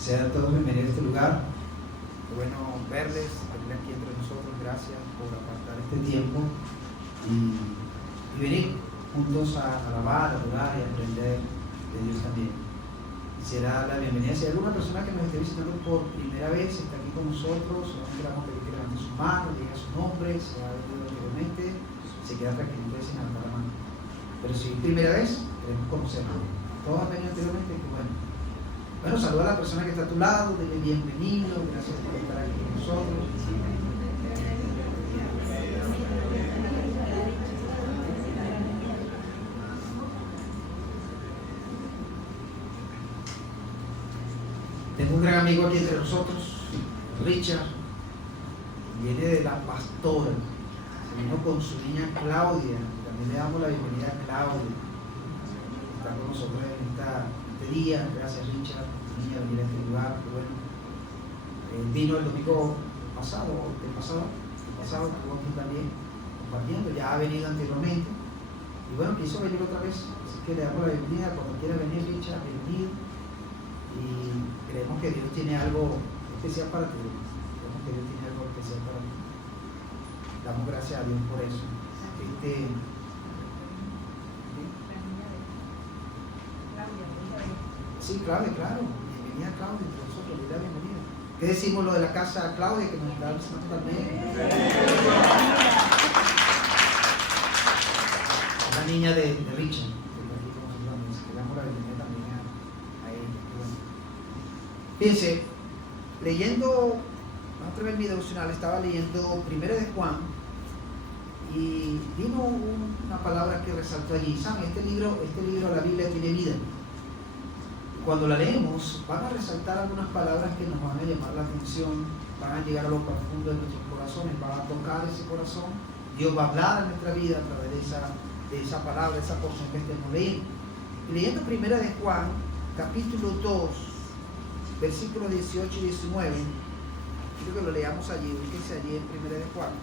Sean todos bienvenidos a este lugar. Qué bueno verles, tenerles aquí entre nosotros. Gracias por apartar este tiempo y venir juntos a alabar, a adorar y a aprender de Dios también. Quisiera dar la bienvenida. Si hay alguna persona que nos esté visitando por primera vez, está aquí con nosotros, solamente vamos a pedir que levante su mano, diga su nombre, se ha venido anteriormente, se queda tranquilo sin levantar la mano. Pero si es primera vez, queremos conocerlo. Todos han venido anteriormente, que bueno. Bueno, saluda a la persona que está a tu lado, dile bienvenido, gracias por estar aquí con nosotros. Tengo un gran amigo aquí entre nosotros, Richard, viene de La Pastora, se vino con su niña Claudia, también le damos la bienvenida a Claudia, está con nosotros en este día. Gracias, Richard, niña, de venir a este lugar. Bueno, vino el domingo pasado, estuvo aquí también compartiendo, ya ha venido anteriormente y bueno, quiso venir otra vez, así que le damos la bienvenida. Cuando quiera venir, Richard, bienvenido, y creemos que Dios tiene algo especial para ti. Damos gracias a Dios por eso. Sí, Claudia, claro. Bienvenida, Claudia, entre nosotros, le da bienvenida. ¿Qué decimos lo de la casa Claudia, que nos está visitando también? La niña de Richard, que está aquí con nosotros, que damos la bienvenida también a ella. Bueno. Fíjense, leyendo, vamos a ver mi devocional, estaba leyendo 1 de Juan y vino una palabra que resaltó allí. ¿Saben? Este libro, la Biblia, tiene vida. Cuando la leemos, van a resaltar algunas palabras que nos van a llamar la atención, van a llegar a lo profundo de nuestros corazones, van a tocar ese corazón. Dios va a hablar en nuestra vida a través de esa palabra, esa porción que estemos leyendo. Y leyendo 1 de Juan, capítulo 2, versículos 18 y 19, quiero que lo leamos allí, ubíquense allí en 1 de Juan.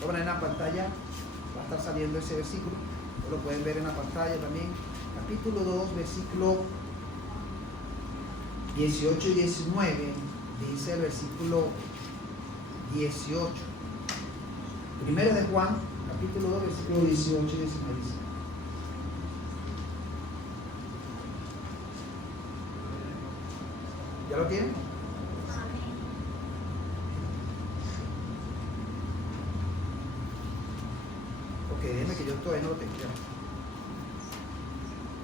Lo van a ver en la pantalla, va a estar saliendo ese versículo, lo pueden ver en la pantalla también. Capítulo 2, versículo 18 y 19, dice el versículo 18. 1 de Juan, capítulo 2, versículo 18 y 19 dice: ¿ya lo tienen? Ok, déjenme que yo todavía no lo tengo.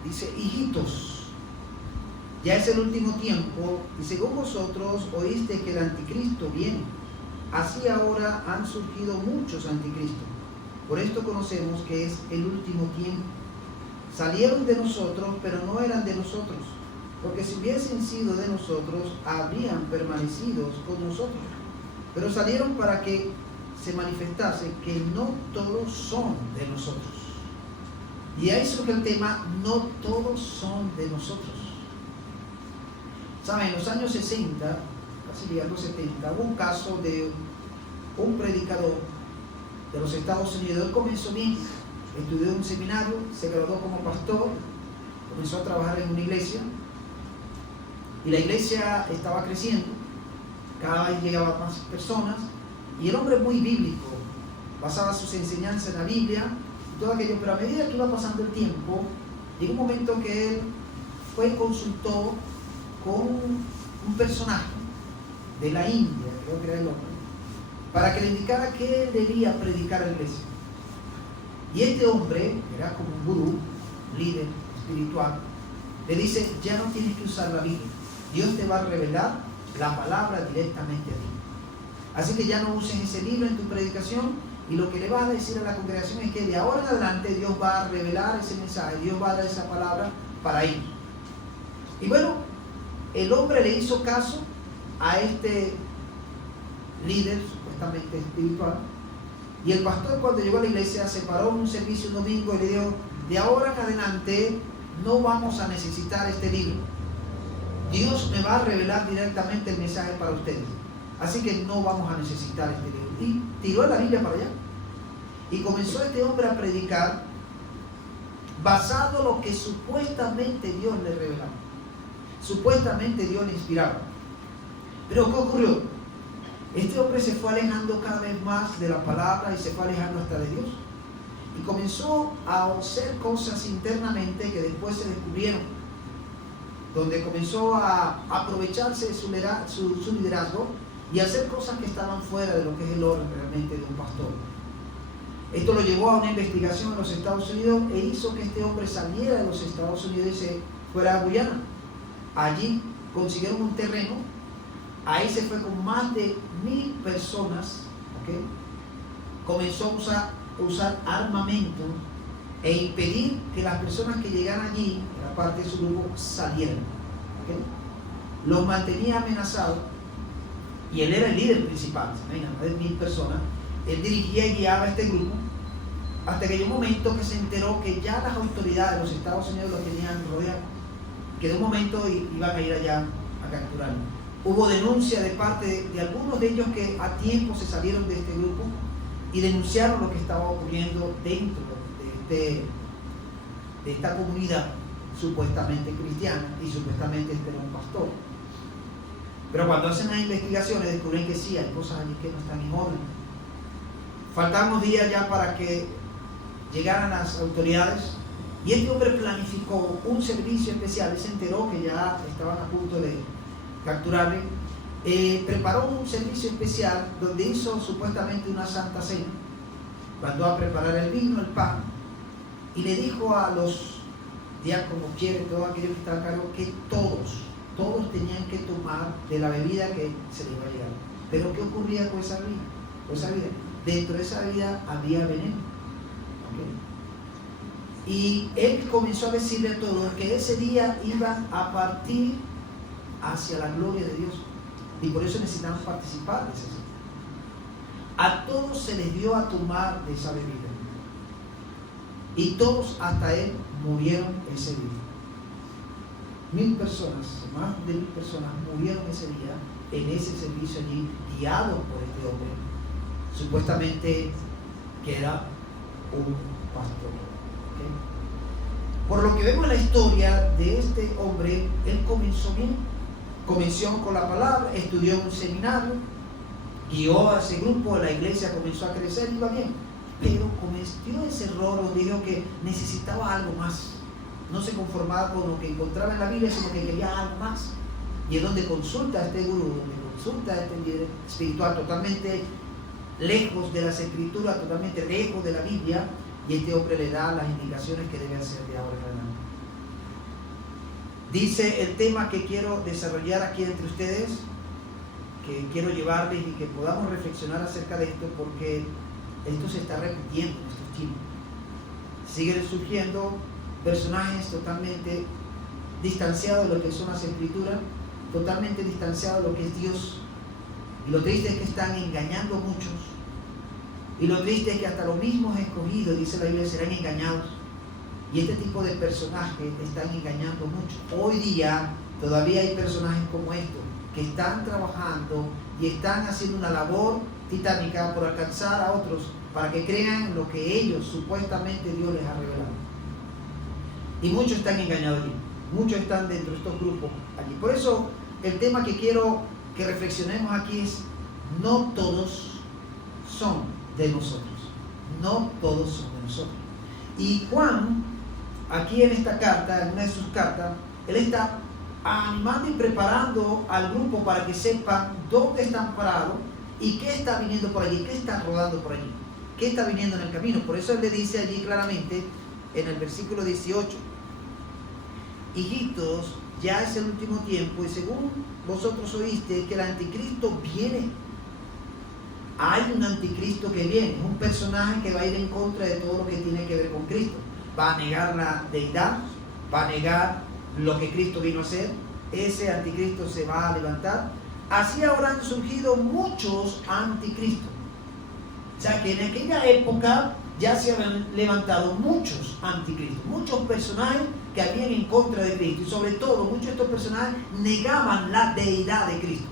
Dice: hijitos, ya es el último tiempo, y según vosotros oíste que el anticristo viene. Así ahora han surgido muchos anticristos. Por esto conocemos que es el último tiempo. Salieron de nosotros, pero no eran de nosotros, porque si hubiesen sido de nosotros, habrían permanecido con nosotros. Pero salieron para que se manifestase que no todos son de nosotros. Y ahí surge el tema: no todos son de nosotros. ¿Saben? En los años 60, casi llegando a 70, hubo un caso de un predicador de los Estados Unidos. Él comenzó bien, estudió en un seminario, se graduó como pastor, comenzó a trabajar en una iglesia, y la iglesia estaba creciendo, cada vez llegaban más personas, y el hombre muy bíblico, basaba sus enseñanzas en la Biblia y todo aquello. Pero a medida que iba pasando el tiempo, llegó un momento que él fue y consultó con un personaje de la India, creo que era el hombre, para que le indicara qué debía predicar a la iglesia. Y este hombre, que era como un gurú, líder espiritual, le dice: ya no tienes que usar la Biblia, Dios te va a revelar la palabra directamente a ti. Así que ya no uses ese libro en tu predicación, y lo que le vas a decir a la congregación es que de ahora en adelante Dios va a revelar ese mensaje, Dios va a dar esa palabra para ellos. Y bueno, el hombre le hizo caso a este líder supuestamente espiritual, y el pastor, cuando llegó a la iglesia, se paró en un servicio un domingo y le dijo: de ahora en adelante no vamos a necesitar este libro, Dios me va a revelar directamente el mensaje para ustedes, así que no vamos a necesitar este libro. Y tiró la Biblia para allá y comenzó este hombre a predicar basado en lo que supuestamente Dios le revelaba. supuestamente Dios le inspiraba. Pero ¿qué ocurrió? Este hombre se fue alejando cada vez más de la palabra y se fue alejando hasta de Dios. Y comenzó a hacer cosas internamente que después se descubrieron, donde comenzó a aprovecharse de su liderazgo y hacer cosas que estaban fuera de lo que es el orden realmente de un pastor. Esto lo llevó a una investigación en los Estados Unidos e hizo que este hombre saliera de los Estados Unidos y se fuera a Guyana. Allí consiguieron un terreno, ahí se fue con más de 1000 personas, ¿okay? Comenzó a usar armamento e impedir que las personas que llegaran allí, la parte de su grupo, salieran, ¿okay? Los mantenía amenazados y él era el líder principal, más de 1000 personas. Él dirigía y guiaba a este grupo hasta que llegó un momento que se enteró que ya las autoridades de los Estados Unidos lo tenían rodeado, que de un momento iban a ir allá a capturarlo. Hubo denuncia de parte de algunos de ellos que a tiempo se salieron de este grupo y denunciaron lo que estaba ocurriendo dentro de esta comunidad supuestamente cristiana, y supuestamente este era un pastor. Pero cuando hacen las investigaciones descubren que sí, hay cosas allí que no están en orden. Faltaban unos días ya para que llegaran las autoridades y este hombre planificó un servicio especial. Él se enteró que ya estaban a punto de capturarle. Preparó un servicio especial donde hizo supuestamente una santa cena. Mandó a preparar el vino, el pan, y le dijo a los diáconos, todos aquellos que estaban a cargo, que todos tenían que tomar de la bebida que se les iba a llegar. Pero ¿qué ocurría con esa vida? Dentro de esa bebida había veneno. ¿Okay? Y él comenzó a decirle a todos que ese día iban a partir hacia la gloria de Dios. Y por eso necesitamos participar de ese día. A todos se les dio a tomar de esa bebida. Y todos, hasta él, murieron ese día. 1000 personas, más de 1000 personas murieron ese día en ese servicio allí, guiados por este hombre, supuestamente que era un pastor. ¿Okay? Por lo que vemos en la historia de este hombre, él comenzó bien. Comenzó con la palabra, estudió en un seminario, guió a ese grupo, la iglesia comenzó a crecer, iba bien. Pero cometió ese error donde dijo que necesitaba algo más. No se conformaba con lo que encontraba en la Biblia, sino que quería algo más. Y es donde consulta a este gurú, donde consulta a este líder espiritual totalmente lejos de las escrituras, totalmente lejos de la Biblia, y este hombre le da las indicaciones que debe hacer de ahora en adelante. Dice el tema que quiero desarrollar aquí entre ustedes, que quiero llevarles y que podamos reflexionar acerca de esto, porque esto se está repitiendo en estos tiempos. Siguen surgiendo personajes totalmente distanciados de lo que son las escrituras, totalmente distanciados de lo que es Dios. Y lo triste es que están engañando a muchos. Y lo triste es que hasta los mismos escogidos, dice la Biblia, serán engañados. Y este tipo de personajes están engañando mucho. Hoy día todavía hay personajes como estos que están trabajando y están haciendo una labor titánica por alcanzar a otros para que crean lo que ellos supuestamente Dios les ha revelado. Y muchos están engañados allí. Muchos están dentro de estos grupos allí. Por eso el tema que quiero que reflexionemos aquí es: no todos son de nosotros. No todos son de nosotros. Y Juan, aquí en esta carta, en una de sus cartas, él está animando y preparando al grupo para que sepan dónde están parados y qué está viniendo por allí, qué está rodando por allí, qué está viniendo en el camino. Por eso él le dice allí claramente en el versículo 18: hijitos, ya es el último tiempo y según vosotros oíste que el anticristo viene. Hay un anticristo que viene, un personaje que va a ir en contra de todo lo que tiene que ver con Cristo. Va a negar la deidad, va a negar lo que Cristo vino a hacer. Ese anticristo se va a levantar. Así ahora han surgido muchos anticristos. O sea que en aquella época ya se habían levantado muchos anticristos, muchos personajes que habían en contra de Cristo. Y sobre todo, muchos de estos personajes negaban la deidad de Cristo.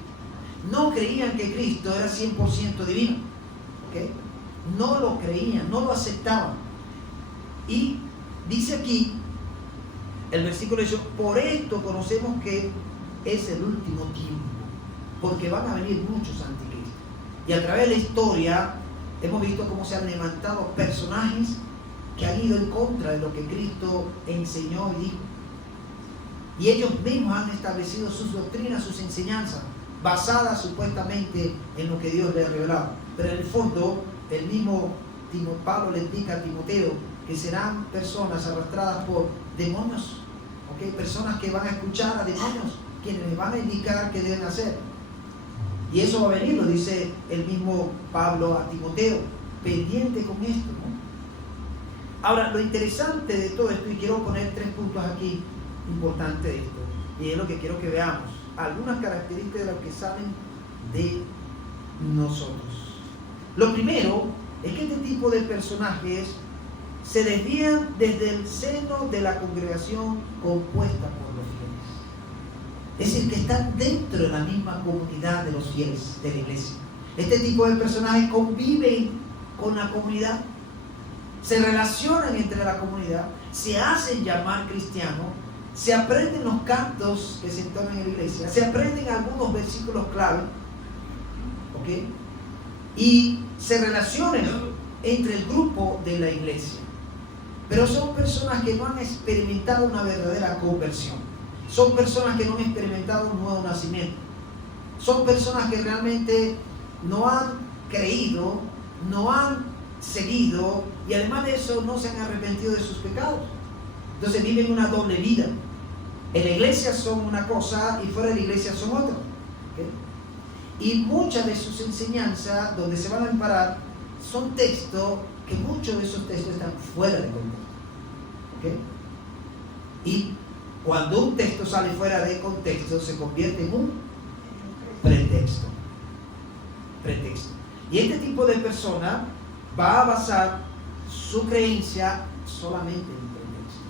No creían que Cristo era 100% divino. ¿Okay? No lo creían, no lo aceptaban. Y dice aquí el versículo dice: por esto conocemos que es el último tiempo, porque van a venir muchos anticristos. Y a través de la historia hemos visto cómo se han levantado personajes que han ido en contra de lo que Cristo enseñó y dijo. Y ellos mismos han establecido sus doctrinas, sus enseñanzas, basadas supuestamente en lo que Dios les ha revelado. Pero en el fondo, el mismo Pablo le indica a Timoteo que serán personas arrastradas por demonios, ¿okay? Personas que van a escuchar a demonios, quienes les van a indicar qué deben hacer. Y eso va a venir, lo dice el mismo Pablo a Timoteo, pendiente con esto, ¿no? Ahora, lo interesante de todo esto, y quiero poner 3 puntos aquí importantes de esto, y es lo que quiero que veamos, algunas características de lo que saben de nosotros. Lo primero es que este tipo de personajes se desvían desde el seno de la congregación compuesta por los fieles. Es decir, que están dentro de la misma comunidad de los fieles de la iglesia. Este tipo de personajes conviven con la comunidad, se relacionan entre la comunidad, se hacen llamar cristianos, se aprenden los cantos que se entonan en la iglesia, se aprenden algunos versículos clave, ¿ok? Y se relacionan entre el grupo de la iglesia. Pero son personas que no han experimentado una verdadera conversión. Son personas que no han experimentado un nuevo nacimiento. Son personas que realmente no han creído, no han seguido, y además de eso no se han arrepentido de sus pecados. Entonces viven una doble vida. En la iglesia son una cosa y fuera de la iglesia son otra, ¿okay? Y muchas de sus enseñanzas, donde se van a amparar, son textos que muchos de esos textos están fuera de contexto, ¿okay? Y cuando un texto sale fuera de contexto, se convierte en un pretexto. Y este tipo de persona va a basar su creencia solamente en un pretexto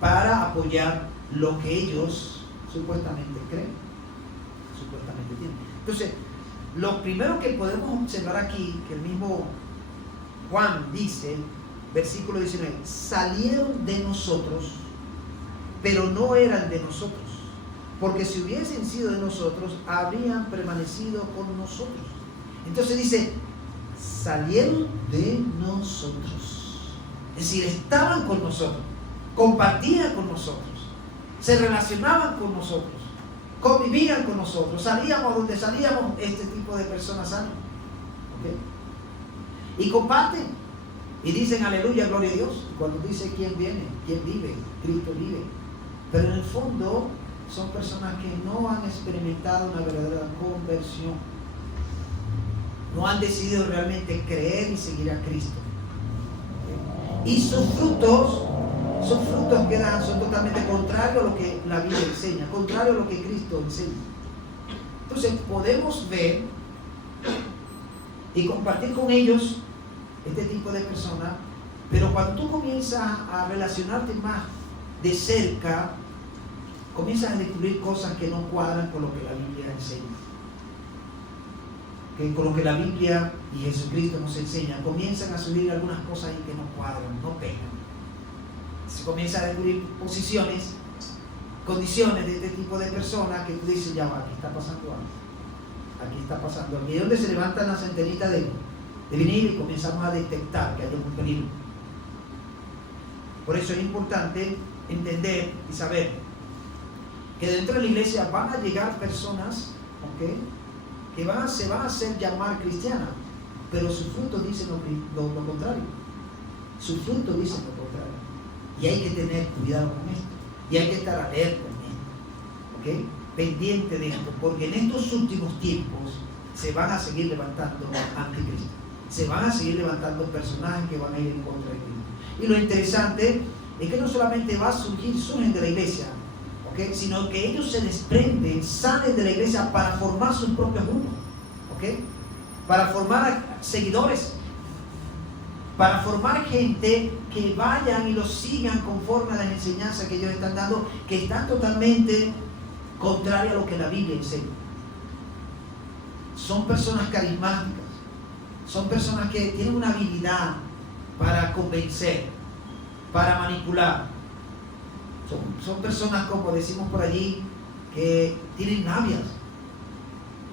para apoyar lo que ellos supuestamente creen, supuestamente tienen. Entonces, lo primero que podemos observar aquí, que el mismo Juan dice, versículo 19, salieron de nosotros, pero no eran de nosotros, porque si hubiesen sido de nosotros, habrían permanecido con nosotros. Entonces dice, salieron de nosotros, es decir, estaban con nosotros, compartían con nosotros, se relacionaban con nosotros, convivían con nosotros, salíamos donde salíamos, este tipo de personas salen, ¿okay? Y comparten y dicen aleluya, gloria a Dios. Cuando dice quién viene, quién vive, Cristo vive. Pero en el fondo son personas que no han experimentado una verdadera conversión, no han decidido realmente creer y seguir a Cristo, ¿okay? Y sus frutos que dan son totalmente contrarios a lo que la Biblia enseña, contrario a lo que Cristo enseña. Entonces podemos ver y compartir con ellos este tipo de personas, pero cuando tú comienzas a relacionarte más de cerca, comienzas a descubrir cosas que no cuadran con lo que la Biblia enseña, que con lo que la Biblia y Jesucristo nos enseña. Comienzan a subir algunas cosas ahí que no cuadran, no pegan. Se comienza a descubrir posiciones, condiciones de este tipo de personas que tú dices, ya va, aquí está pasando algo, aquí está pasando algo. Y es donde se levantan las antenitas de venir y comenzamos a detectar que hay un peligro. Por eso es importante entender y saber que dentro de la iglesia van a llegar personas, ¿okay?, que se van a hacer llamar cristianas, pero sus frutos dicen lo contrario. Sus frutos dicen lo contrario. Y hay que tener cuidado con esto. Y hay que estar alerta en esto, ¿okay?, pendiente de esto, porque en estos últimos tiempos se van a seguir levantando anticristos. Se van a seguir levantando personajes que van a ir en contra de Cristo. Y lo interesante es que no solamente surgen de la iglesia, ¿okay?, sino que ellos se desprenden, salen de la iglesia para formar sus propios grupos, ¿okay?, para formar seguidores, para formar gente que vayan y los sigan conforme a las enseñanzas que ellos están dando, que están totalmente contrarias a lo que la Biblia enseña. Son personas carismáticas, son personas que tienen una habilidad para convencer, para manipular, Son personas, como decimos por allí, que tienen labias,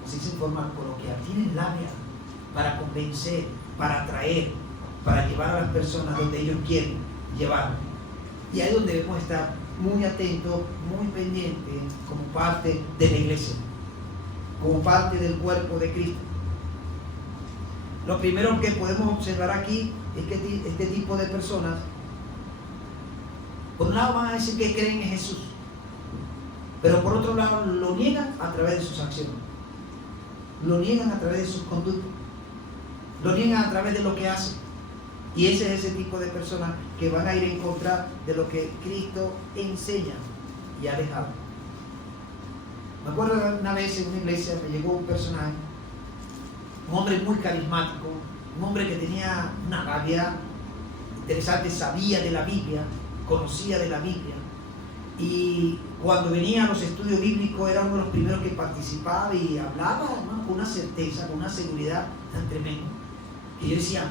así se forma coloquial, tienen labia para convencer, para atraer, para llevar a las personas donde ellos quieren llevar. Y ahí es donde debemos estar muy atentos, muy pendientes, como parte de la iglesia, como parte del cuerpo de Cristo. Lo primero que podemos observar aquí es que este tipo de personas, por un lado van a decir que creen en Jesús, pero por otro lado lo niegan a través de sus acciones, lo niegan a través de sus conductas, lo niegan a través de lo que hacen. Y ese es ese tipo de personas que van a ir en contra de lo que Cristo enseña y ha dejado. Me acuerdo una vez en una iglesia me llegó un personaje, un hombre muy carismático, un hombre que tenía una labia interesante, sabía de la Biblia, conocía de la Biblia, y cuando venía a los estudios bíblicos era uno de los primeros que participaba y hablaba, hermano, con una certeza, con una seguridad tan tremenda, que yo decía,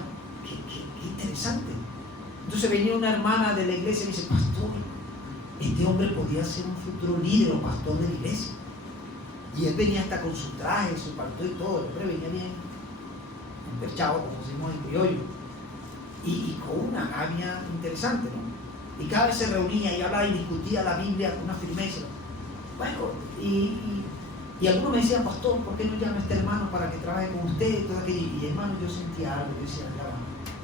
qué interesante. Entonces venía una hermana de la iglesia y me dice, pastor, este hombre podía ser un futuro líder o pastor de la iglesia. Y él venía hasta con su traje, su palto y todo, el hombre venía bien emperchado, como decimos en criollo, y con una labia interesante, ¿no? Y cada vez se reunía y hablaba y discutía la Biblia con una firmeza. Bueno, y algunos me decían, pastor, ¿por qué no llama a este hermano para que trabaje con usted? Y todo aquello. Y hermano, yo sentía algo, yo decía, ya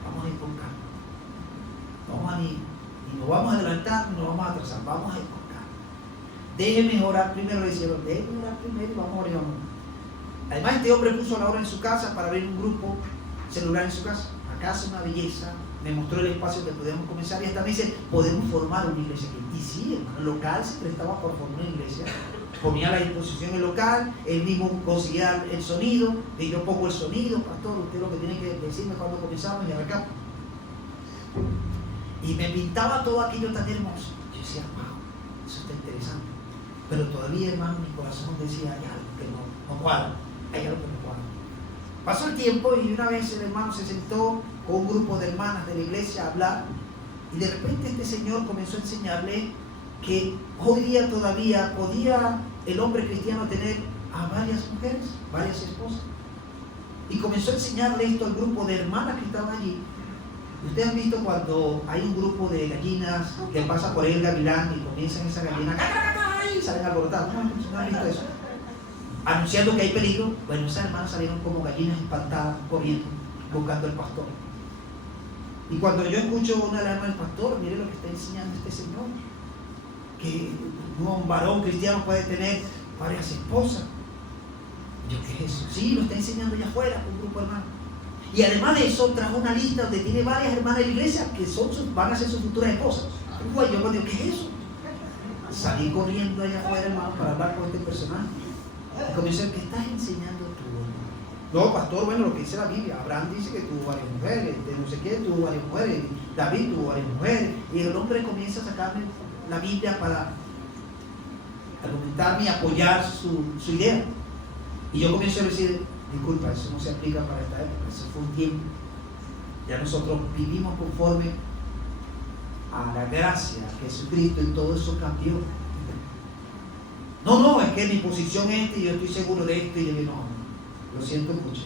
vamos a ir con calma. Ni nos vamos a adelantar, ni nos vamos a atrasar, vamos a ir con calma. Déjeme orar primero, le decía, déjeme orar primero y vamos a orar. Además, este hombre puso la hora en su casa para abrir un grupo celular en su casa. La casa, una belleza. Me mostró el espacio que podíamos comenzar y hasta me dice, podemos formar una iglesia aquí. Y sí, hermano, el local se prestaba por formar una iglesia. Ponía a la disposición el local, él mismo conseguía el sonido, y yo pongo el sonido, pastor, usted lo que tiene que decirme cuando comenzamos y arrancamos. Y me pintaba todo aquello tan hermoso. Yo decía, wow, eso está interesante. Pero todavía, hermano, mi corazón decía, hay algo que no cuadra, hay algo que no cuadra. Pasó el tiempo y una vez el hermano se sentó con un grupo de hermanas de la iglesia a hablar y de repente este señor comenzó a enseñarle que hoy día todavía podía el hombre cristiano tener a varias mujeres, varias esposas, y comenzó a enseñarle esto al grupo de hermanas que estaban allí. Ustedes han visto cuando hay un grupo de gallinas que pasa por ahí el gavilán y comienzan esas gallinas y salen alborotadas. ¿No han visto eso? Anunciando que hay peligro. Bueno, esas hermanas salieron como gallinas espantadas, corriendo, buscando al pastor. Y cuando yo escucho una alarma del pastor, mire lo que está enseñando este señor, que un varón cristiano puede tener varias esposas. Yo, ¿qué es eso? Sí, lo está enseñando allá afuera con un grupo de hermanos. Y además de eso, trajo una lista donde tiene varias hermanas de la iglesia que van a ser sus futuras esposas. Yo cuando digo, ¿qué es eso? Salí corriendo allá afuera, hermano, para hablar con este personaje. Y comencé a decir, ¿qué estás enseñando tú? No, pastor, bueno, lo que dice la Biblia. Abraham dice que tuvo varias mujeres, de no sé qué tuvo varias mujeres, David tuvo varias mujeres. Y el hombre comienza a sacarme la Biblia para argumentarme y apoyar su idea. Y yo comienzo a decir, disculpa, eso no se aplica para esta época, eso fue un tiempo. Ya nosotros vivimos conforme a la gracia de Jesucristo y todo eso cambió. No, es que mi posición es esta y yo estoy seguro de esto. Y yo dije, no, lo siento mucho.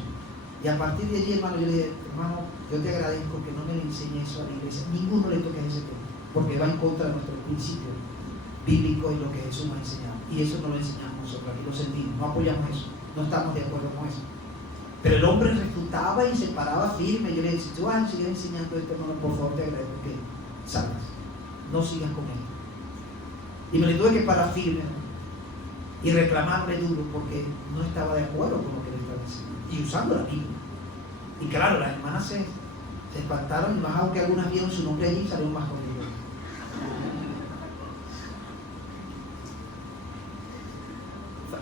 Y a partir de allí, hermano, yo le dije, hermano, yo te agradezco que no me le enseñe eso a la iglesia. Ninguno le toque ese tema, porque va en contra de nuestros principios bíblicos y lo que Jesús nos ha enseñado. Y eso no lo enseñamos nosotros, aquí lo sentimos, no apoyamos eso, no estamos de acuerdo con eso. Pero el hombre refutaba y se paraba firme. Yo le dije, si tú vas a seguir enseñando esto, hermano, por favor te agradezco que salgas, no sigas con él. Y me le tuve que parar firme y reclamarle duro porque no estaba de acuerdo con lo que le estaba diciendo y usando la Biblia. Y claro, las hermanas se espantaron y más, aunque algunas vieron su nombre allí, salieron más conmigo.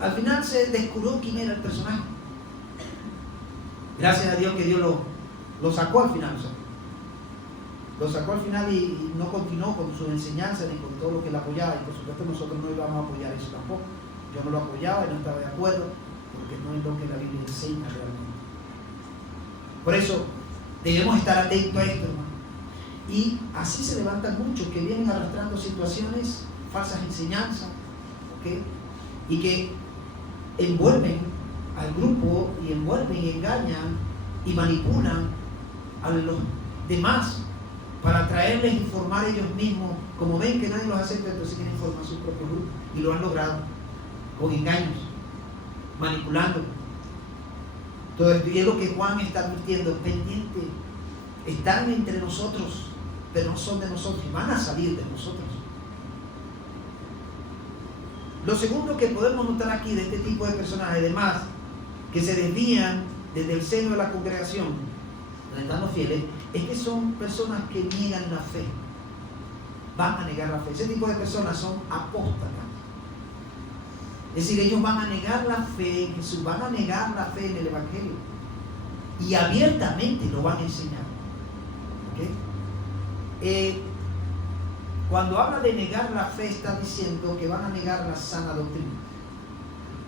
Al final se descubrió quién era el personaje. Gracias a Dios que Dios lo sacó al final. Lo sacó al final y no continuó con su enseñanza ni con todo lo que le apoyaba. Y por supuesto nosotros no íbamos a apoyar eso tampoco. Yo no lo apoyaba y no estaba de acuerdo, porque no es lo que la Biblia enseña realmente. Por eso debemos estar atentos a esto, hermano. Y así se levantan muchos que vienen arrastrando situaciones falsas enseñanzas, ¿okay? Y que envuelven al grupo y envuelven y engañan y manipulan a los demás para traerles informar ellos mismos. Como ven que nadie los acepta, entonces quieren informar su propio grupo, y lo han logrado con engaños, manipulando todo esto. Y es lo que Juan está advirtiendo: pendiente, están entre nosotros, pero no son de nosotros, y van a salir de nosotros. Lo segundo que podemos notar aquí de este tipo de personajes, además que se desvían desde el seno de la congregación, donde están los fieles, es que son personas que niegan la fe. Van a negar la fe. Ese tipo de personas son apóstatas. Es decir, ellos van a negar la fe en Jesús, van a negar la fe en el Evangelio, y abiertamente lo van a enseñar. ¿Okay? Cuando habla de negar la fe, está diciendo que van a negar la sana doctrina,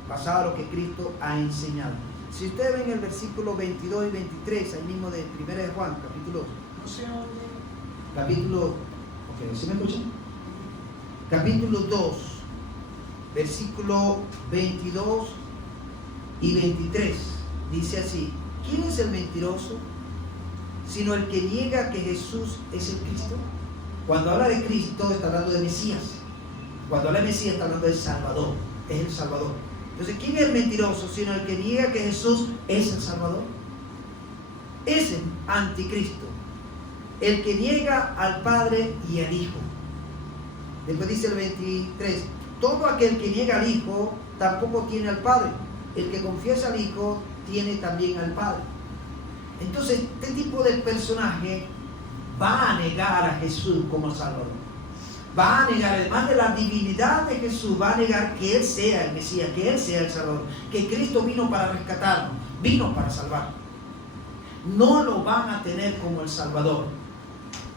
basada en lo que Cristo ha enseñado. Si ustedes ven el versículo 22 y 23, ahí mismo de 1 de Juan, capítulo 2, versículo 22 y 23, dice así: ¿quién es el mentiroso? Sino el que niega que Jesús es el Cristo. Cuando habla de Cristo, está hablando de Mesías. Cuando habla de Mesías, está hablando del Salvador. Es el Salvador. Entonces, ¿quién es el mentiroso? Sino el que niega que Jesús es el Salvador. Es el anticristo, el que niega al Padre y al Hijo. Después dice el 23: todo aquel que niega al Hijo tampoco tiene al Padre. El que confiesa al Hijo tiene también al Padre. Entonces, este tipo de personaje va a negar a Jesús como Salvador. Va a negar, además de la divinidad de Jesús, va a negar que Él sea el Mesías, que Él sea el Salvador, que Cristo vino para rescatarnos, vino para salvar. No lo van a tener como el Salvador,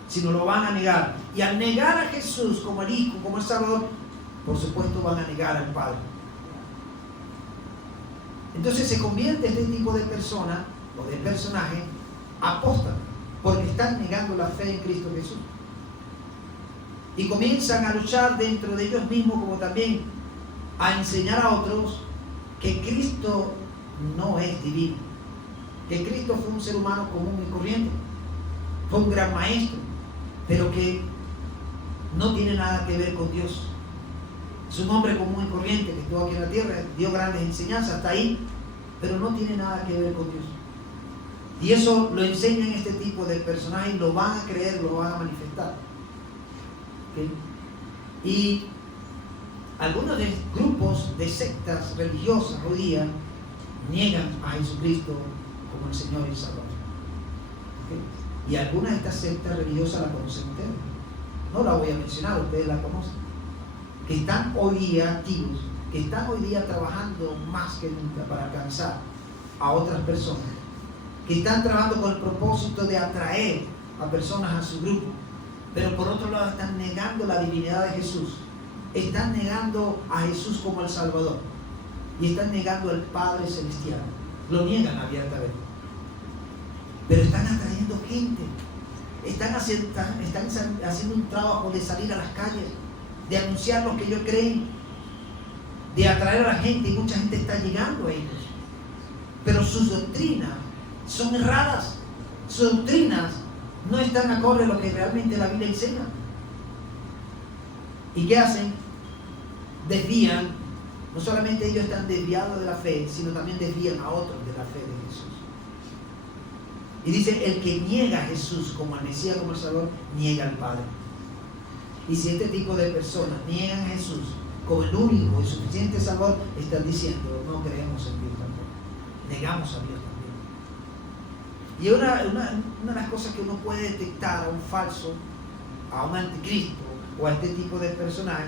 sino lo van a negar. Y al negar a Jesús como el Hijo, como el Salvador, por supuesto van a negar al Padre. Entonces se convierte este tipo de persona o de personaje apóstata, porque están negando la fe en Cristo Jesús. Y comienzan a luchar dentro de ellos mismos, como también a enseñar a otros que Cristo no es divino, que Cristo fue un ser humano común y corriente, fue un gran maestro, pero que no tiene nada que ver con Dios. Es un hombre común y corriente que estuvo aquí en la tierra, dio grandes enseñanzas hasta ahí, pero no tiene nada que ver con Dios. Y eso lo enseñan este tipo de personajes, y lo van a creer, lo van a manifestar. ¿Okay? Y algunos de grupos de sectas religiosas hoy día niegan a Jesucristo como el Señor y Salvador. ¿Okay? Y algunas de estas sectas religiosas la conocen ustedes. No la voy a mencionar, ustedes la conocen. Que están hoy día activos, que están hoy día trabajando más que nunca para alcanzar a otras personas, que están trabajando con el propósito de atraer a personas a su grupo, pero por otro lado están negando la divinidad de Jesús, están negando a Jesús como el Salvador, y están negando al Padre Celestial. Lo niegan abiertamente, pero están atrayendo gente, están haciendo un trabajo de salir a las calles, de anunciar lo que ellos creen, de atraer a la gente, y mucha gente está llegando a ellos, pero sus doctrinas son erradas, sus doctrinas no están acorde a lo que realmente la Biblia enseña. ¿Y qué hacen? Desvían. No solamente ellos están desviados de la fe, sino también desvían a otros de la fe de Jesús. Y dice: el que niega a Jesús como al Mesías, como el Salvador, niega al Padre. Y si este tipo de personas niegan a Jesús como el único y suficiente Salvador, están diciendo: no creemos en Dios tampoco, negamos a Dios también. Y una de las cosas que uno puede detectar a un falso, a un anticristo o a este tipo de personaje,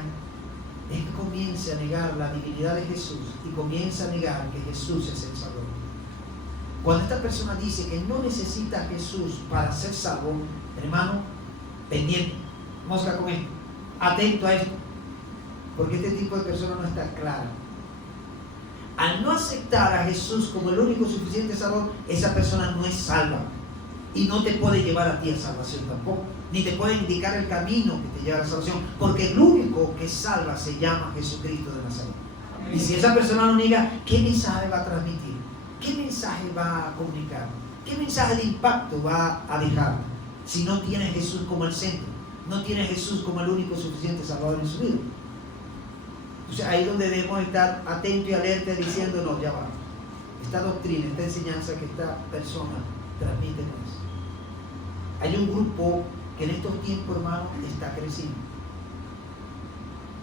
es que comience a negar la divinidad de Jesús y comienza a negar que Jesús es el Salvador. Cuando esta persona dice que no necesita a Jesús para ser salvo, hermano, pendiente, mosca con esto, atento a esto, porque este tipo de persona no está clara. Al no aceptar a Jesús como el único suficiente Salvador, esa persona no es salva y no te puede llevar a ti a salvación tampoco, ni te puede indicar el camino que te lleva a la salvación, porque el único que salva se llama Jesucristo de Nazaret. Y si esa persona lo niega, ¿qué mensaje va a transmitir? ¿Qué mensaje va a comunicar? ¿Qué mensaje de impacto va a dejar si no tiene a Jesús como el centro? No tiene a Jesús como el único suficiente salvador en su vida. Entonces ahí es donde debemos estar atentos y alertas diciendo, no, ya va. Esta doctrina, esta enseñanza que esta persona transmite no es. Hay un grupo que en estos tiempos, hermanos, está creciendo.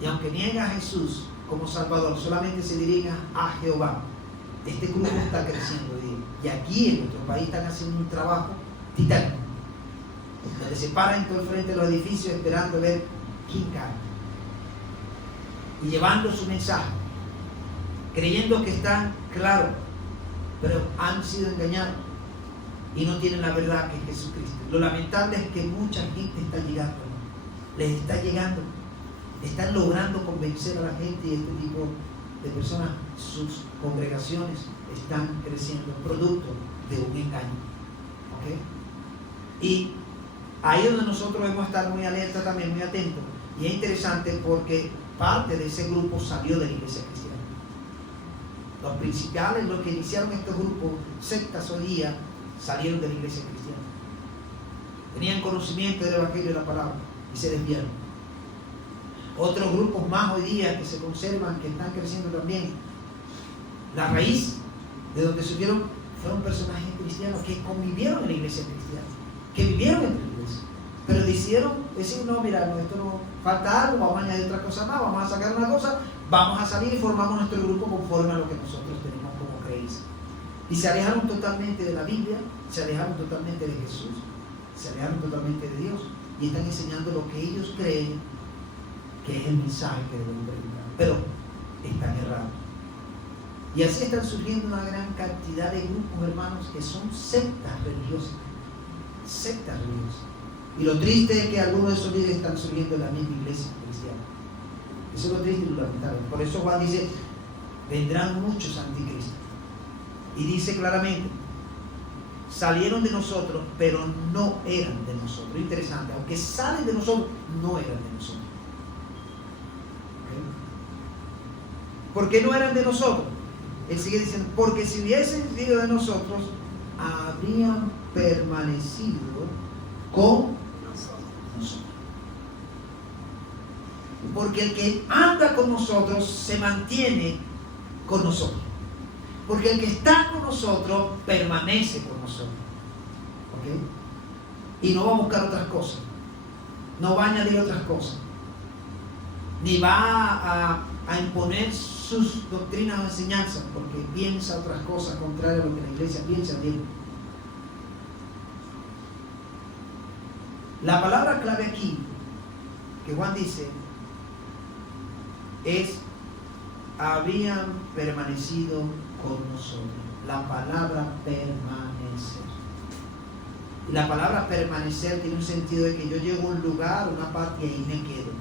Y aunque niega a Jesús como Salvador, solamente se dirija a Jehová. Este grupo está creciendo hoy día. Y aquí en nuestro país están haciendo un trabajo titánico, donde se paran en todo el frente de los edificios esperando ver quién cae. Y llevando su mensaje, creyendo que están claros, pero han sido engañados y no tienen la verdad que es Jesucristo. Lo lamentable es que mucha gente está llegando, les está llegando, están logrando convencer a la gente, y este tipo de personas, sus congregaciones están creciendo producto de un engaño. ¿Okay? Y ahí es donde nosotros debemos estar muy alerta también, muy atentos. Y es interesante porque parte de ese grupo salió de la iglesia cristiana. Los principales, los que iniciaron estos grupos, sectas hoy día, salieron de la iglesia cristiana. Tenían conocimiento del evangelio y de la palabra y se desviaron. Otros grupos más hoy día que se conservan, que están creciendo también. La raíz de donde surgieron fueron personajes cristianos que convivieron en la iglesia cristiana, que vivieron en la iglesia, pero decidieron decir, no, mira, no, esto no, falta algo, vamos a añadir otra cosa más, vamos a sacar una cosa, vamos a salir y formamos nuestro grupo conforme a lo que nosotros tenemos como creencia. Y se alejaron totalmente de la Biblia, se alejaron totalmente de Jesús, se alejaron totalmente de Dios y están enseñando lo que ellos creen que es el mensaje que deben predicar, pero están errados. Y así están surgiendo una gran cantidad de grupos, hermanos, que son sectas religiosas. Sectas religiosas. Y lo triste es que algunos de esos líderes están surgiendo en la misma iglesia cristiana. Eso es lo triste y lo lamentable. Por eso Juan dice, vendrán muchos anticristos. Y dice claramente, salieron de nosotros, pero no eran de nosotros. Interesante, aunque salen de nosotros, no eran de nosotros. ¿Por qué no eran de nosotros? Él sigue diciendo, porque si hubiesen sido de nosotros, habrían permanecido con nosotros. Porque el que anda con nosotros se mantiene con nosotros. Porque el que está con nosotros permanece con nosotros. ¿Okay? Y no va a buscar otras cosas. No va a añadir otras cosas. Ni va a imponer sus doctrinas o enseñanzas, porque piensa otras cosas contrarias a lo que la iglesia piensa bien. La palabra clave aquí que Juan dice es habían permanecido con nosotros. La palabra permanecer. Y la palabra permanecer tiene un sentido de que yo llego a un lugar, una parte y ahí me quedo.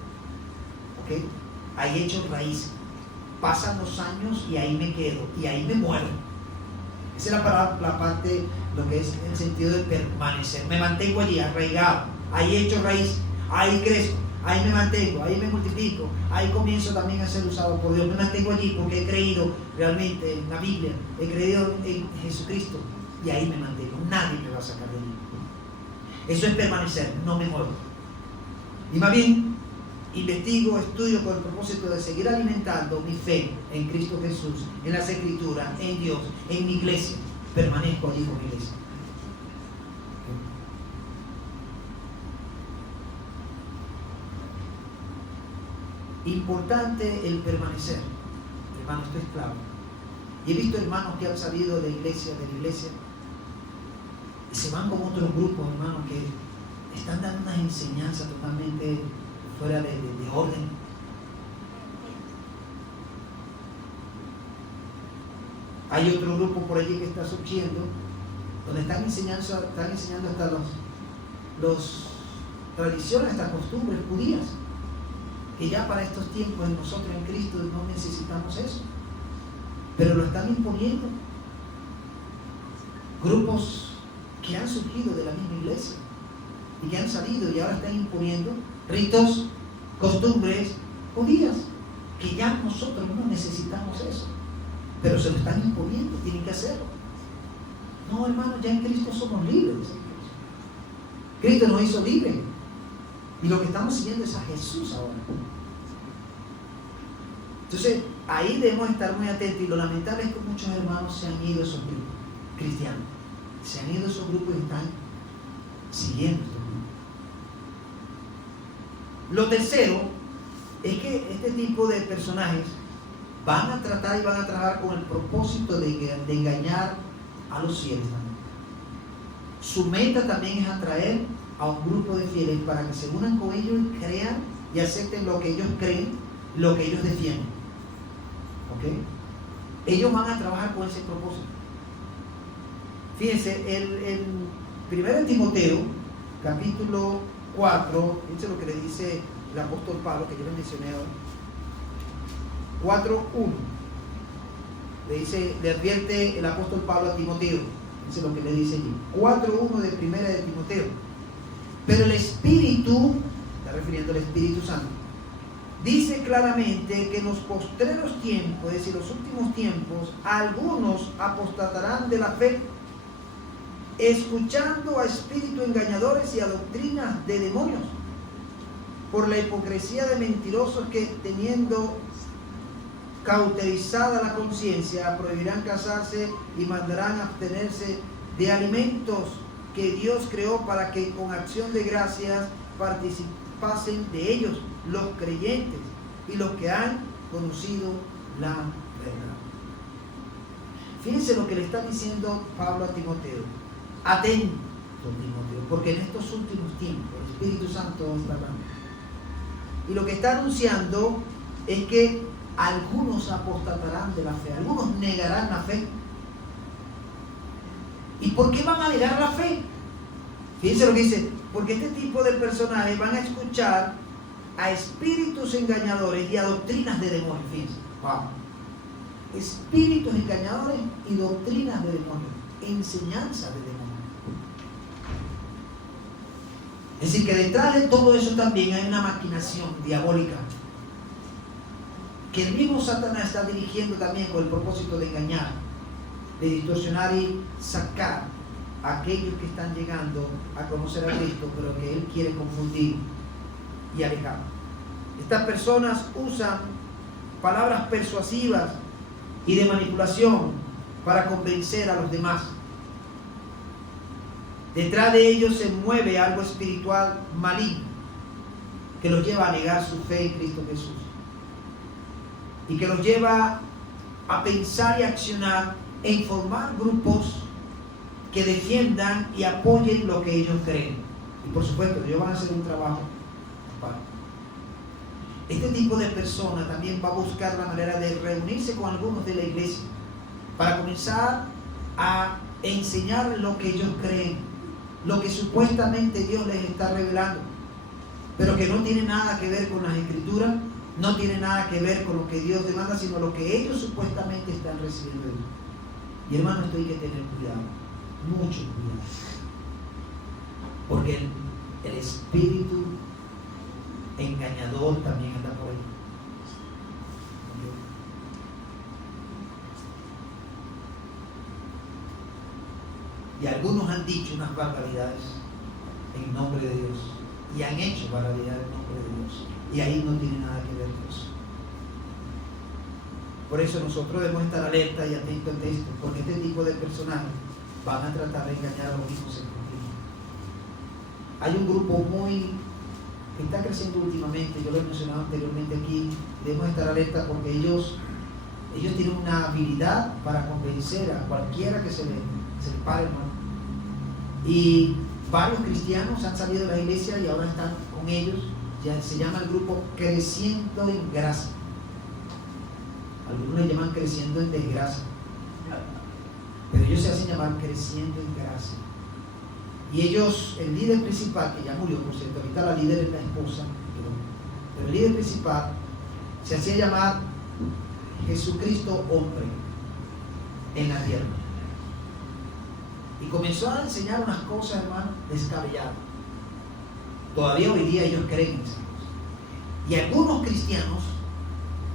¿Ok? Ahí he hecho raíz. Pasan los años y ahí me quedo, y ahí me muero. Esa es la palabra, la parte, lo que es el sentido de permanecer. Me mantengo allí, arraigado. Ahí he hecho raíz, ahí crezco, ahí me mantengo, ahí me multiplico, ahí comienzo también a ser usado por Dios. Me mantengo allí porque he creído realmente en la Biblia, he creído en Jesucristo, y ahí me mantengo. Nadie me va a sacar de allí. Eso es permanecer, no me muevo. Y más bien, investigo, estudio con el propósito de seguir alimentando mi fe en Cristo Jesús, en las Escrituras, en Dios, en mi iglesia. Permanezco allí con mi iglesia. Importante el permanecer. Hermano, esto es clave. Y he visto hermanos que han salido de la iglesia, y se van con otros grupos, hermanos, que están dando unas enseñanzas totalmente fuera de orden. Hay otro grupo por allí que está surgiendo, donde están enseñando hasta los tradiciones, hasta costumbres judías, que ya para estos tiempos nosotros en Cristo no necesitamos eso, pero lo están imponiendo. Grupos que han surgido de la misma iglesia y que han salido y ahora están imponiendo ritos, costumbres judías, que ya nosotros no necesitamos eso, pero se lo están imponiendo, tienen que hacerlo. No, hermano, ya en Cristo somos libres. Cristo nos hizo libres y lo que estamos siguiendo es a Jesús ahora. Entonces, ahí debemos estar muy atentos, y lo lamentable es que muchos hermanos se han ido a esos grupos cristianos, se han ido a esos grupos y están siguiendo estos grupos. Lo tercero es que este tipo de personajes van a tratar y van a trabajar con el propósito de engañar a los fieles también. Su meta también es atraer a un grupo de fieles para que se unan con ellos y crean y acepten lo que ellos creen, lo que ellos defienden. ¿Ok? Ellos van a trabajar con ese propósito. Fíjense, el 1 Timoteo, capítulo 4, fíjense lo que le dice el apóstol Pablo, que yo les mencioné ahora. 4:1. Le advierte el apóstol Pablo a Timoteo. Fíjense lo que le dice allí. 4:1 de 1 de Timoteo. Pero el Espíritu, está refiriendo al Espíritu Santo, dice claramente que en los postreros tiempos, es decir, los últimos tiempos, algunos apostatarán de la fe, escuchando a espíritus engañadores y a doctrinas de demonios, por la hipocresía de mentirosos que, teniendo cauterizada la conciencia, prohibirán casarse y mandarán abstenerse de alimentos que Dios creó para que con acción de gracias participasen de ellos los creyentes y los que han conocido la verdad. Fíjense lo que le está diciendo Pablo a Timoteo. Atento, Timoteo, porque en estos últimos tiempos el Espíritu Santo está hablando. Y lo que está anunciando es que algunos apostatarán de la fe, algunos negarán la fe. ¿Y por qué van a negar la fe? Fíjense lo que dice, porque este tipo de personajes van a escuchar a espíritus engañadores y a doctrinas de demonios. Fíjense, wow. Espíritus engañadores y doctrinas de demonios, enseñanza de demonios. Es decir, que detrás de todo eso también hay una maquinación diabólica que el mismo Satanás está dirigiendo también con el propósito de engañar, de distorsionar y sacar a aquellos que están llegando a conocer a Cristo, pero que Él quiere confundir y alejar. Estas personas usan palabras persuasivas y de manipulación para convencer a los demás. Detrás de ellos se mueve algo espiritual maligno que los lleva a negar su fe en Cristo Jesús y que los lleva a pensar y accionar en formar grupos que defiendan y apoyen lo que ellos creen. Y por supuesto, ellos van a hacer un trabajo aparte. Este tipo de persona también va a buscar la manera de reunirse con algunos de la iglesia para comenzar a enseñar lo que ellos creen, lo que supuestamente Dios les está revelando, pero que no tiene nada que ver con las escrituras, no tiene nada que ver con lo que Dios demanda, sino lo que ellos supuestamente están recibiendo. Y hermano, esto hay que tener cuidado, mucho cuidado, porque el espíritu engañador también anda por ahí. Y algunos han dicho unas barbaridades en nombre de Dios, y han hecho barbaridades en nombre de Dios, y ahí no tiene nada que ver Dios. Por eso nosotros debemos estar alerta y atentos ante esto, porque este tipo de personajes van a tratar de engañar a los mismos escogidos. Hay un grupo que está creciendo últimamente, yo lo he mencionado anteriormente aquí, debemos estar alerta porque ellos tienen una habilidad para convencer a cualquiera que se le pare, hermano. Y varios cristianos han salido de la iglesia y ahora están con ellos. Ya se llama el grupo Creciendo en Gracia. Algunos le llaman Creciendo en Desgracia, pero ellos se hacen llamar Creciendo en Gracia. Y ellos, el líder principal, que ya murió, por cierto, ahorita la líder es la esposa, pero el líder principal se hacía llamar Jesucristo hombre en la tierra. Y comenzó a enseñar unas cosas, hermano, descabelladas. Todavía hoy día ellos creen en esas cosas. Y algunos cristianos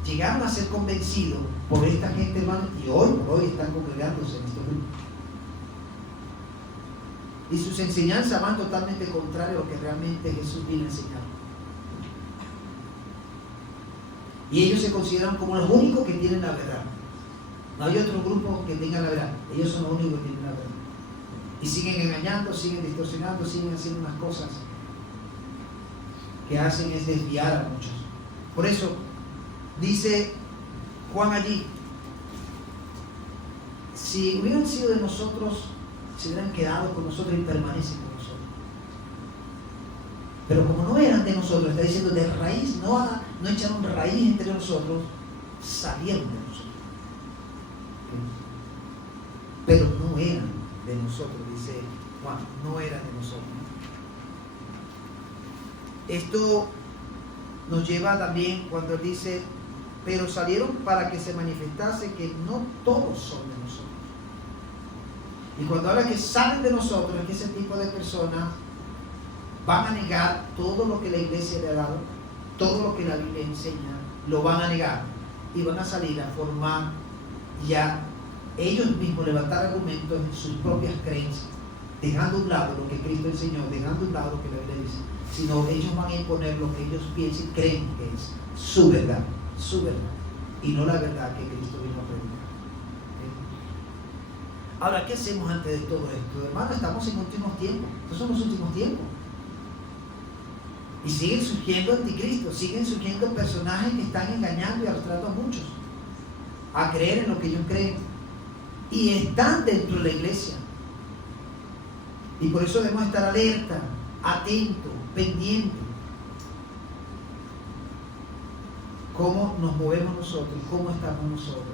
llegaron a ser convencidos por esta gente, hermano, y hoy por hoy están congregándose en estos grupos. Y sus enseñanzas van totalmente contrario a lo que realmente Jesús vino a enseñar. Y ellos se consideran como los únicos que tienen la verdad. No hay otro grupo que tenga la verdad. Ellos son los únicos que tienen la verdad. Y siguen engañando, siguen distorsionando, siguen haciendo unas cosas que hacen es desviar a muchos. Por eso dice Juan allí, si hubieran sido de nosotros, se hubieran quedado con nosotros y permanecen con nosotros. Pero como no eran de nosotros, está diciendo de raíz, no echaron raíz entre nosotros, salieron de nosotros. Pero no eran de nosotros, dice Juan, no eran de nosotros. Esto nos lleva también cuando él dice, pero salieron para que se manifestase que no todos son de nosotros. Y cuando habla que salen de nosotros, es que ese tipo de personas van a negar todo lo que la iglesia le ha dado, todo lo que la Biblia enseña, lo van a negar y van a salir a formar ya ellos mismos, levantar argumentos en sus propias creencias, dejando a un lado lo que Cristo enseñó, dejando a un lado lo que la Biblia dice, sino ellos van a imponer lo que ellos piensan y creen que es su verdad, y no la verdad que Cristo vino a predicar. Ahora, ¿qué hacemos antes de todo esto? Hermano, estamos en últimos tiempos, estos son los últimos tiempos. Y siguen surgiendo anticristos, siguen surgiendo personajes que están engañando y arrastrando a muchos a creer en lo que ellos creen. Y están dentro de la iglesia. Y por eso debemos estar alerta, atentos, pendientes. ¿Cómo nos movemos nosotros? ¿Cómo estamos nosotros?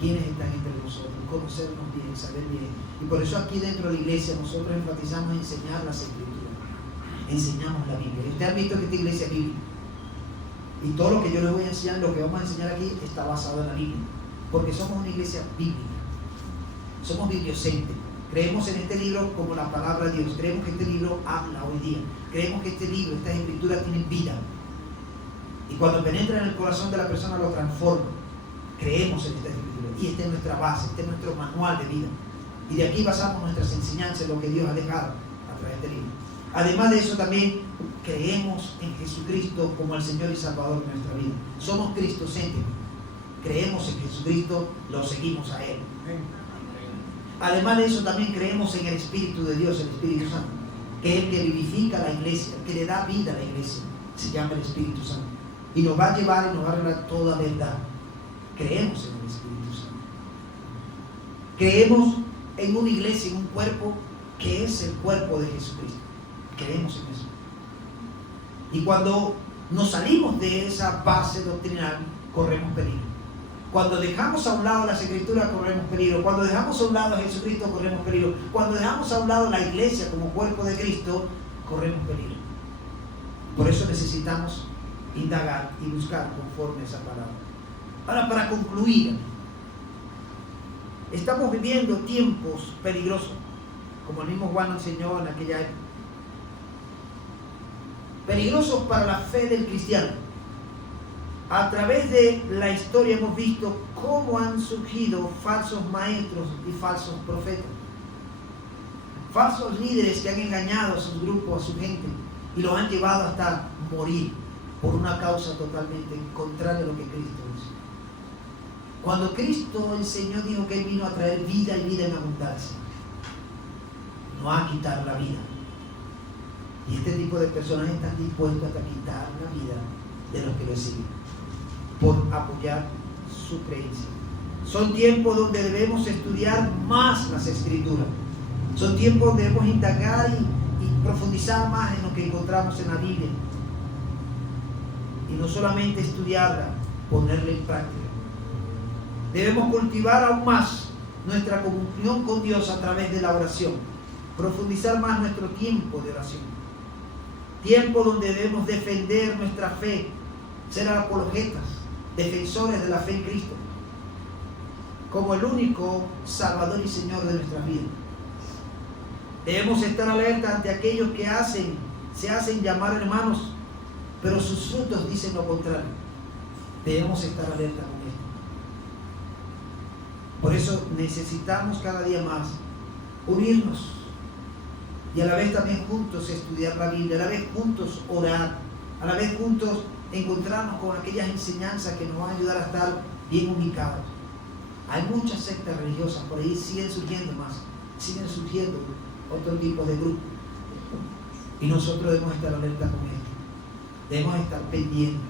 ¿Quiénes están entre nosotros? Conocernos bien, saber bien. Y por eso aquí dentro de la iglesia nosotros enfatizamos en enseñar las escrituras. Enseñamos la Biblia. Y ustedes han visto que esta iglesia es bíblica. Y todo lo que yo les voy a enseñar, lo que vamos a enseñar aquí, está basado en la Biblia. Porque somos una iglesia bíblica. Somos bibliocéntricos. Creemos en este libro como la palabra de Dios. Creemos que este libro habla hoy día. Creemos que este libro, estas escrituras tienen vida. Y cuando penetra en el corazón de la persona lo transforma. Creemos en esta escritura. Y esta es nuestra base, este es nuestro manual de vida. Y de aquí basamos nuestras enseñanzas en lo que Dios ha dejado a través de este libro. Además de eso también creemos en Jesucristo como el Señor y Salvador de nuestra vida. Somos cristocéntricos. Creemos en Jesucristo, lo seguimos a Él. Además de eso también creemos en el Espíritu de Dios, el Espíritu Santo, que es el que vivifica la iglesia, el que le da vida a la iglesia. Se llama el Espíritu Santo. Y nos va a llevar y nos va a revelar toda verdad. Creemos en el Espíritu Santo. Creemos en una iglesia, en un cuerpo que es el cuerpo de Jesucristo. Creemos en eso. Y cuando nos salimos de esa base doctrinal, corremos peligro. Cuando dejamos a un lado las escrituras, corremos peligro. Cuando dejamos a un lado a Jesucristo, corremos peligro. Cuando dejamos a un lado la iglesia como cuerpo de Cristo, corremos peligro. Por eso necesitamos indagar y buscar conforme a esa palabra. Ahora, para concluir, estamos viviendo tiempos peligrosos, como el mismo Juan enseñó en aquella época. Peligrosos para la fe del cristiano. A través de la historia hemos visto cómo han surgido falsos maestros y falsos profetas. Falsos líderes que han engañado a sus grupos, a su gente, y los han llevado hasta morir por una causa totalmente contraria a lo que Cristo hizo. Cuando Cristo enseñó, dijo que Él vino a traer vida y vida en abundancia, no a quitar la vida. Y este tipo de personas están dispuestos a quitar la vida de los que lo siguen por apoyar su creencia. Son tiempos donde debemos estudiar más las escrituras. Son tiempos donde debemos indagar y profundizar más en lo que encontramos en la Biblia. Y no solamente estudiarla, ponerla en práctica. Debemos cultivar aún más nuestra comunión con Dios a través de la oración. Profundizar más nuestro tiempo de oración. Tiempo donde debemos defender nuestra fe, ser apologetas, defensores de la fe en Cristo. como el único Salvador y Señor de nuestras vidas. Debemos estar alerta ante aquellos que se hacen llamar hermanos, pero sus frutos dicen lo contrario. Debemos estar alerta con esto. Por eso necesitamos cada día más unirnos y a la vez también juntos estudiar la Biblia, a la vez juntos orar, a la vez juntos encontrarnos con aquellas enseñanzas que nos van a ayudar a estar bien ubicados. Hay muchas sectas religiosas, por ahí siguen surgiendo otro tipo de grupos. Y nosotros debemos estar alerta con esto. Debemos estar pendientes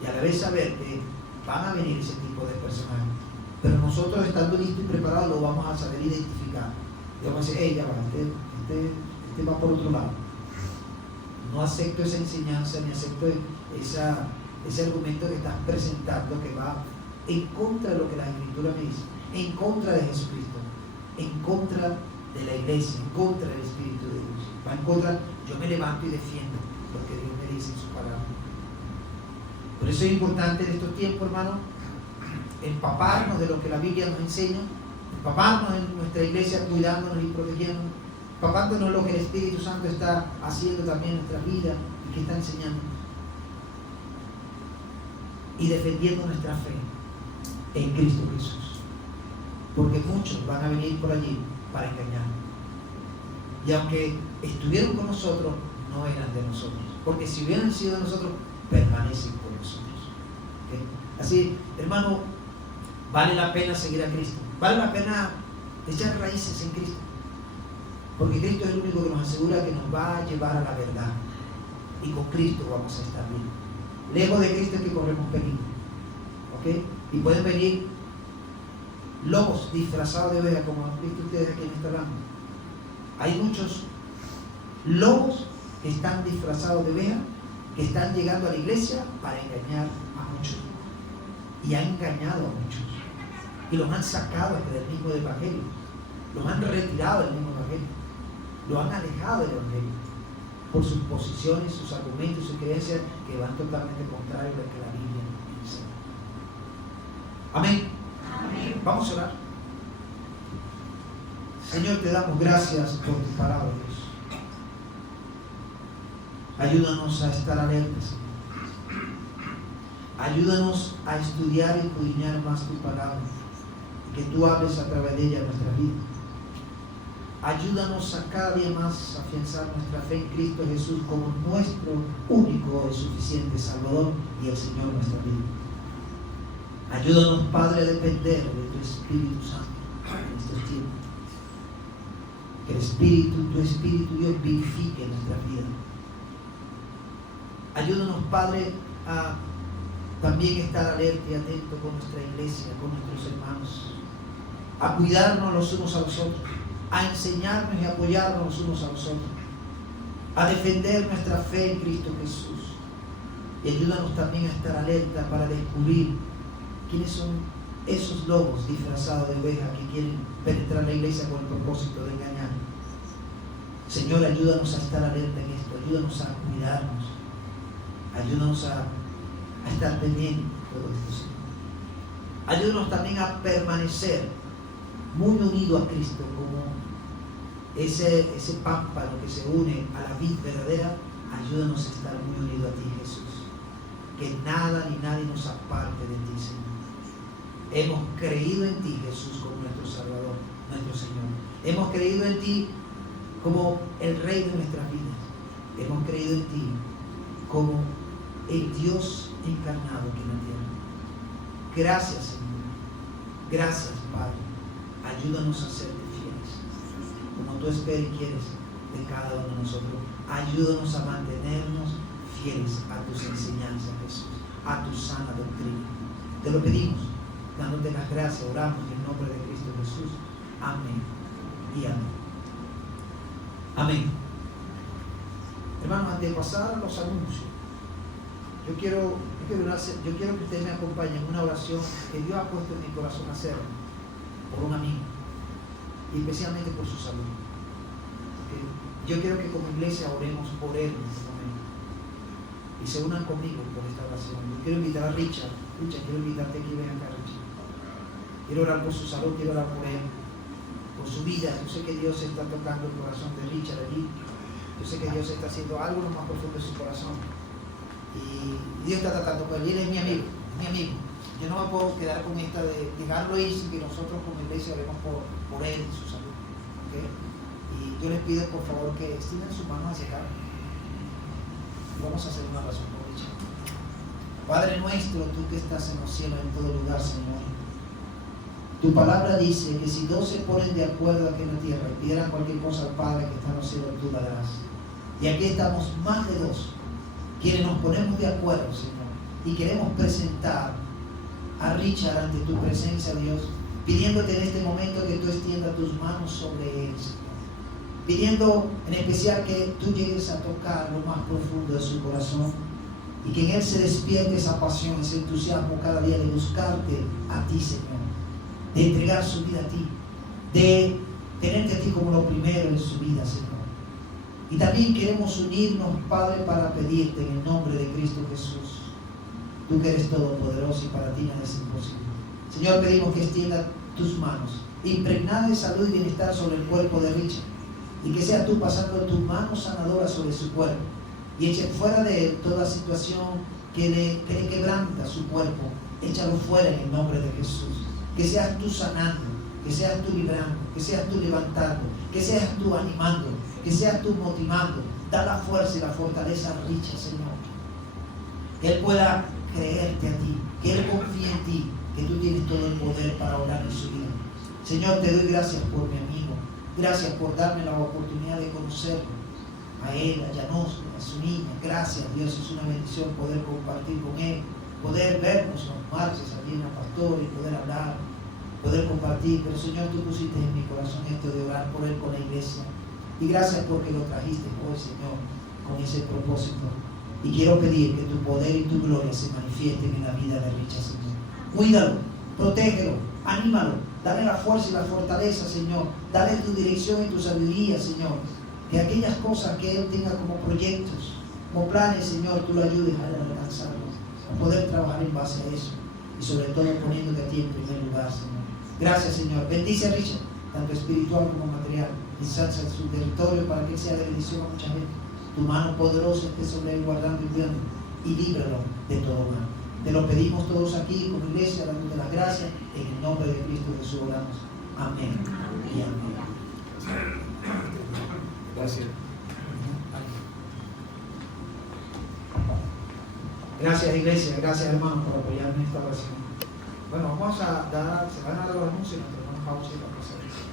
y a la vez saber que van a venir ese tipo de personajes. Pero nosotros, estando listos y preparados, lo vamos a saber identificar. Y vamos a decir, ya va, este va por otro lado. No acepto esa enseñanza, ni acepto ese argumento que estás presentando, que va en contra de lo que la Escritura me dice, en contra de Jesucristo, en contra de la iglesia, en contra del Espíritu de Dios. Va en contra, yo me levanto y defiendo lo que Dios me dice en su palabra. Por eso es importante en estos tiempos, hermano, empaparnos de lo que la Biblia nos enseña, empaparnos en nuestra iglesia, cuidándonos y protegiéndonos, empapándonos de lo que el Espíritu Santo está haciendo también en nuestra vida y que está enseñando, y defendiendo nuestra fe en Cristo Jesús, porque muchos van a venir por allí para engañarnos, y aunque estuvieron con nosotros, no eran de nosotros, porque si hubieran sido de nosotros, permanecen con nosotros. ¿Okay? Así, hermano, vale la pena seguir a Cristo, vale la pena echar raíces en Cristo, porque Cristo es el único que nos asegura que nos va a llevar a la verdad, y con Cristo vamos a estar bien. Lejos de Cristo es que corremos peligro. ¿Okay? Y pueden venir lobos disfrazados de oveja, como han visto ustedes aquí en esta rama. Hay muchos lobos que están disfrazados de oveja, que están llegando a la iglesia para engañar a muchos. Y han engañado a muchos. Y los han sacado del mismo evangelio. Los han retirado del mismo evangelio. Los han alejado del evangelio. Por sus posiciones, sus argumentos, sus creencias que van totalmente contrarios a lo que la Biblia dice. Amén. Amén. Vamos a orar. Señor, te damos gracias por tu palabra, Dios. Ayúdanos a estar alertas, Señor. Ayúdanos a estudiar y escudriñar más tu palabra, y que tú hables a través de ella en nuestra vida. Ayúdanos a cada día más afianzar nuestra fe en Cristo Jesús como nuestro único y suficiente Salvador y el Señor de nuestra vida. Ayúdanos, Padre, a depender de tu Espíritu Santo en estos tiempos. Que tu Espíritu, Dios, vivifique nuestra vida. Ayúdanos, Padre, a también estar alerta y atento con nuestra iglesia, con nuestros hermanos, a cuidarnos los unos a los otros, a enseñarnos y apoyarnos los unos a los otros, a defender nuestra fe en Cristo Jesús. Y ayúdanos también a estar alerta para descubrir quiénes son esos lobos disfrazados de oveja que quieren penetrar la iglesia con el propósito de engañar. Señor, ayúdanos a estar alerta en esto, ayúdanos a cuidarnos, ayúdanos a estar pendientes de todo esto, Señor. Ayúdanos también a permanecer muy unido a Cristo, como ese pámpano que se une a la vid verdadera. Ayúdanos a estar muy unidos a ti, Jesús. Que nada ni nadie nos aparte de ti, Señor. Hemos creído en ti, Jesús, como nuestro Salvador, nuestro Señor. Hemos creído en ti como el Rey de nuestras vidas. Hemos creído en ti como el Dios encarnado aquí en la tierra. Gracias, Señor. Gracias, Padre. Ayúdanos a ser fieles, como tú esperas y quieres de cada uno de nosotros. Ayúdanos a mantenernos fieles a tus enseñanzas, Jesús, a tu sana doctrina. Te lo pedimos, dándote las gracias, oramos en el nombre de Cristo Jesús. Amén y amén. Amén. Hermanos, antes de pasar a los anuncios, yo quiero que ustedes me acompañen en una oración que Dios ha puesto en mi corazón hacer por un amigo, y especialmente por su salud. Yo quiero que como iglesia oremos por él en este momento y se unan conmigo por esta oración. Yo quiero invitar a Richard, quiero invitarte aquí, ven acá, Richard. Quiero orar por su salud, quiero orar por él, por su vida. Yo sé que Dios está tocando el corazón de Richard allí. Yo sé que Dios está haciendo algo más profundo en su corazón. Y Dios está tratando con él. Y él es mi amigo, mi amigo. Yo no me puedo quedar con esta de dejarlo ir sin que nosotros como iglesia oremos por él y su salud. ¿Okay? Y yo les pido por favor que estiren sus manos hacia acá. Vamos a hacer una oración por Richard. Padre nuestro, tú que estás en los cielos, en todo lugar, Señor. Tu palabra dice que si dos se ponen de acuerdo aquí en la tierra y pidieran cualquier cosa al Padre que está en los cielos, tú la darás. Y aquí estamos más de dos, quienes nos ponemos de acuerdo, Señor, y queremos presentar a Richard ante tu presencia, Dios, pidiéndote en este momento que tú extiendas tus manos sobre él, Señor. Pidiendo en especial que tú llegues a tocar lo más profundo de su corazón y que en él se despierte esa pasión, ese entusiasmo cada día de buscarte a ti, Señor, de entregar su vida a ti, de tenerte a ti como lo primero en su vida, Señor. Y también queremos unirnos, Padre, para pedirte en el nombre de Cristo Jesús, tú que eres todopoderoso y para ti nada es imposible. Señor, pedimos que extienda tus manos, impregnada de salud y bienestar sobre el cuerpo de Richard, y que sea tú pasando tu mano sanadora sobre su cuerpo y eche fuera de él toda situación que le quebranta su cuerpo. Échalo fuera en el nombre de Jesús. Que seas tú sanando, que seas tú librando, que seas tú levantando, que seas tú animando, que seas tú motivando. Da la fuerza y la fortaleza a Richard, Señor. Que él pueda creerte a ti, que él confíe en ti, que tú tienes todo el poder para obrar en su vida. Señor, te doy gracias por mi amigo. Gracias por darme la oportunidad de conocerlo, a él, a Llanos, a su niña. Gracias, Dios, es una bendición poder compartir con él, poder vernos en los marches allí en la pastora y poder hablar, poder compartir. Pero Señor, tú pusiste en mi corazón esto de orar por él con la iglesia. Y gracias porque lo trajiste hoy, Señor, con ese propósito. Y quiero pedir que tu poder y tu gloria se manifiesten en la vida de Richard, Señor. Cuídalo, protégelo, anímalo. Dale la fuerza y la fortaleza, Señor. Dale tu dirección y tu sabiduría, Señor. Que aquellas cosas que Él tenga como proyectos, como planes, Señor, tú lo ayudes a alcanzarlos, a poder trabajar en base a eso. Y sobre todo poniéndote a ti en primer lugar, Señor. Gracias, Señor. Bendice a Richard, tanto espiritual como material. Ensancha su territorio para que Él sea de bendición a mucha gente. Tu mano poderosa esté sobre Él, guardando y cuidando. Y líbralo de todo mal. Te lo pedimos todos aquí como iglesia, dándote las gracias. En el nombre de Cristo Jesús oramos. Amén. Y amén. Gracias. Gracias, iglesia. Gracias, hermanos, por apoyarme en esta oración. Bueno, vamos a dar, se van a dar los anuncios, nos tomamos pausa y vamos a hacer.